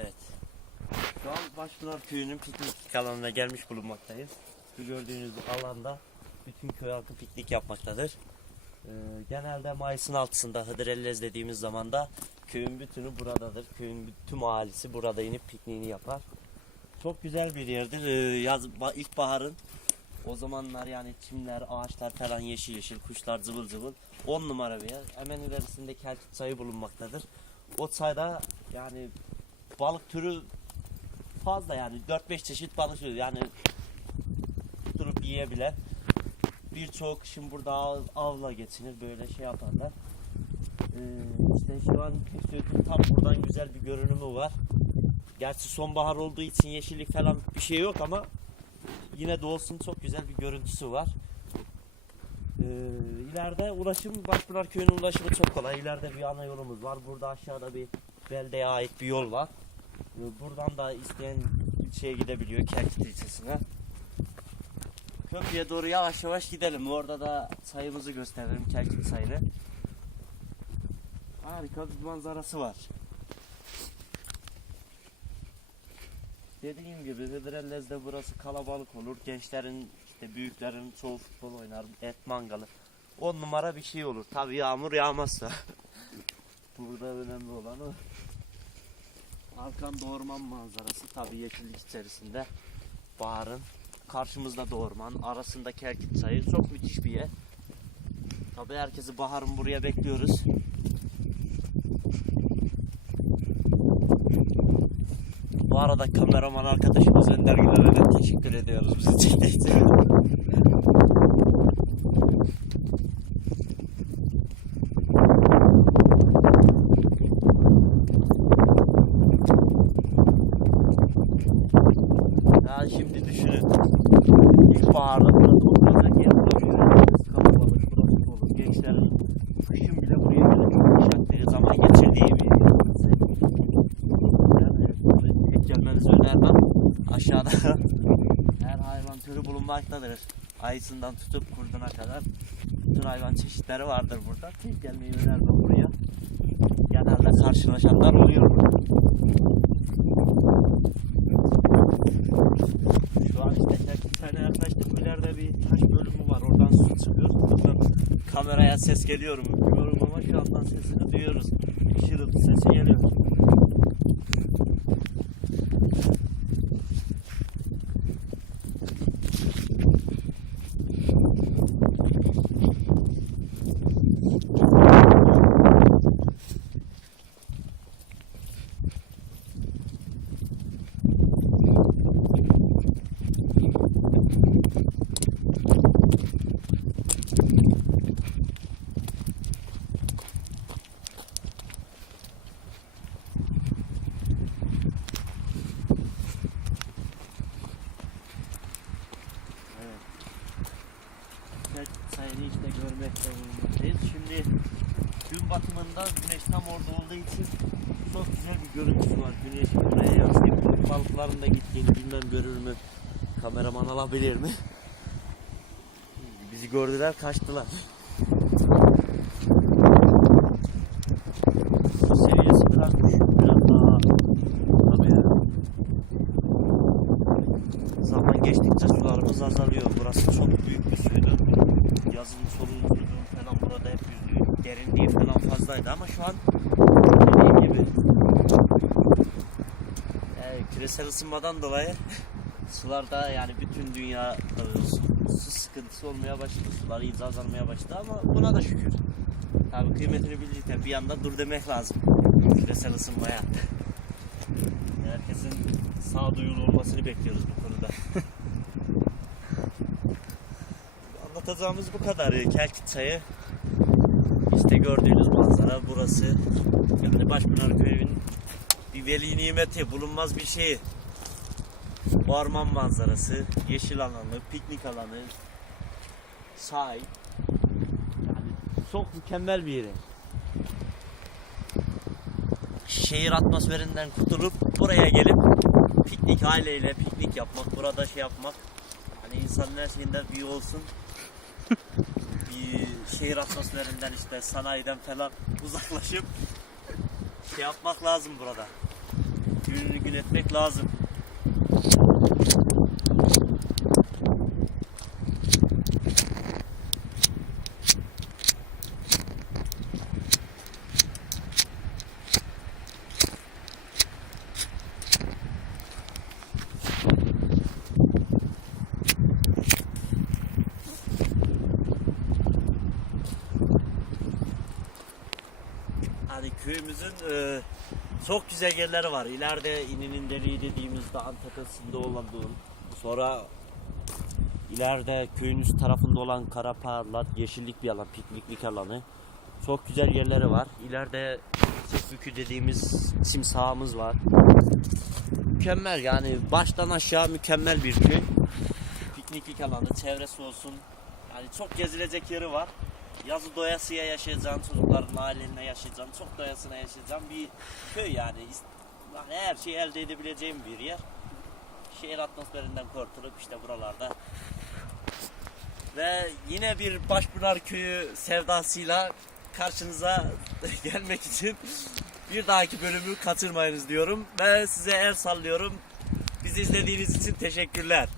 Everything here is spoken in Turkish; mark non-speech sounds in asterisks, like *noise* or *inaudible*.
Evet. Şu an Başpınar Köyü'nün piknik alanına gelmiş bulunmaktayız. Şu gördüğünüz alanda bütün köy halkı piknik yapmaktadır. Ee, genelde Mayıs'ın altısında Hıdrellez dediğimiz zaman da köyün bütünü buradadır. Köyün tüm ahalisi burada inip pikniğini yapar. Çok güzel bir yerdir. Ee, yaz, ba- ilkbaharın o zamanlar yani çimler, ağaçlar falan yeşil yeşil, kuşlar zıvıl zıvıl. 10 numara bir yer. Hemen ilerisinde Kelkit çayı bulunmaktadır. O çayda yani balık türü fazla yani 4-5 çeşit balık türü yani tutup yiyebilen birçok kışın burada av- avla geçinir böyle şey yaparlar. Ee, işte şu an Söğüt'ün tam buradan güzel bir görünümü var. Gerçi sonbahar olduğu için yeşillik falan bir şey yok ama yine de olsun çok güzel bir görüntüsü var. Ee, ileride ulaşım Başpınar Köyü'nün ulaşımı çok kolay. İleride bir ana yolumuz var. Burada aşağıda bir beldeye ait bir yol var. Ee, buradan da isteyen ilçeye gidebiliyor Kerkit ilçesine. Köprüye doğru yavaş yavaş gidelim. Orada da sayımızı gösteririm Kerkit sayını. Harika bir manzarası var. Dediğim gibi Hıdrellez'de burası kalabalık olur. Gençlerin işte büyüklerin çoğu futbol oynar. Et mangalı. On numara bir şey olur. Tabii yağmur yağmazsa. *laughs* Burada önemli olan o. Arkamda orman manzarası. Tabii yeşillik içerisinde. Baharın. Karşımızda da. Arasında Kerkit çayı. Çok müthiş bir yer. Tabii herkesi baharın buraya bekliyoruz. Bu arada kameraman arkadaşımız Önder Güler'e teşekkür ediyoruz bizi çektiği için. Şimdi düşünün. İlkbaharda burada toplanacak yer bulamıyoruz. Kalabalık, burası dolu. Gençlerin kışın bile buraya gelip yaşadığı zaman geçirdiği bir yer. Yani ilk gelmenizi önermem. Aşağıda *laughs* her hayvan türü bulunmaktadır. Ayısından tutup kurduna kadar bütün hayvan çeşitleri vardır burada. Tek gelmeyi önermem buraya. Genelde karşılaşanlar oluyor. Şu an işte Kerkük'ten yaklaştık. İleride bir taş bölümü var. Oradan su çıkıyor. Buradan kameraya ses geliyor mu bilmiyorum ama şu andan sesini duyuyoruz. Şırıltı sesi geliyor. Evet. Kerkük sayını işte görmekte bulunmaktayız. Şimdi gün batımında güneş tam orada olduğu için çok güzel bir görüntüsü var. Güneş buraya yansıyıp balıkların da gittiğini bilmem görür mü? Kameraman alabilir mi? Bizi gördüler kaçtılar. Zaman geçtikçe sularımız azalıyor. Burası çok. Solun suydu falan burada hep yüzüyor. Derinliği falan fazlaydı ama şu an dediğim gibi e, küresel ısınmadan dolayı *laughs* sularda yani bütün dünya e, su, su sıkıntısı olmaya başladı. Sular iyice azalmaya başladı ama buna da şükür. Tabii kıymetini bilirken bir yanda dur demek lazım. Küresel ısınmaya. *laughs* Herkesin sağduyulu olmasını bekliyoruz bu konuda. *laughs* Anlatacağımız bu kadar. Kelkit çayı işte gördüğünüz manzara burası. Yani Başpınar Köyü'nün bir veli nimeti, bulunmaz bir şeyi. Orman manzarası, yeşil alanı, piknik alanı, sahil. Yani çok mükemmel bir yeri şehir atmosferinden kurtulup buraya gelip piknik aileyle piknik yapmak, burada şey yapmak. Hani insanın her şeyinden bir olsun. Şehir atmosferinden işte sanayiden falan uzaklaşıp şey yapmak lazım burada. gününü gün etmek lazım. Hani köyümüzün e, çok güzel yerleri var. İleride İninin Deliği dediğimiz dağın tepesinde olan. Sonra ileride köyün üst tarafında olan Karaparlat yeşillik bir alan, pikniklik alanı. Çok güzel yerleri var. İleride Sefükü dediğimiz sim sahamız var. Mükemmel yani baştan aşağı mükemmel bir köy. Pikniklik alanı, çevresi olsun. Yani çok gezilecek yeri var. Yazı doyasıya yaşayacağın, çocukların ailenle yaşayacağın, çok doyasına yaşayacağın bir köy yani. Her şeyi elde edebileceğim bir yer. Şehir atmosferinden kurtulup işte buralarda. Ve yine bir Başpınar Köyü sevdasıyla karşınıza *laughs* gelmek için bir dahaki bölümü kaçırmayınız diyorum. Ve size el sallıyorum. Bizi izlediğiniz için teşekkürler.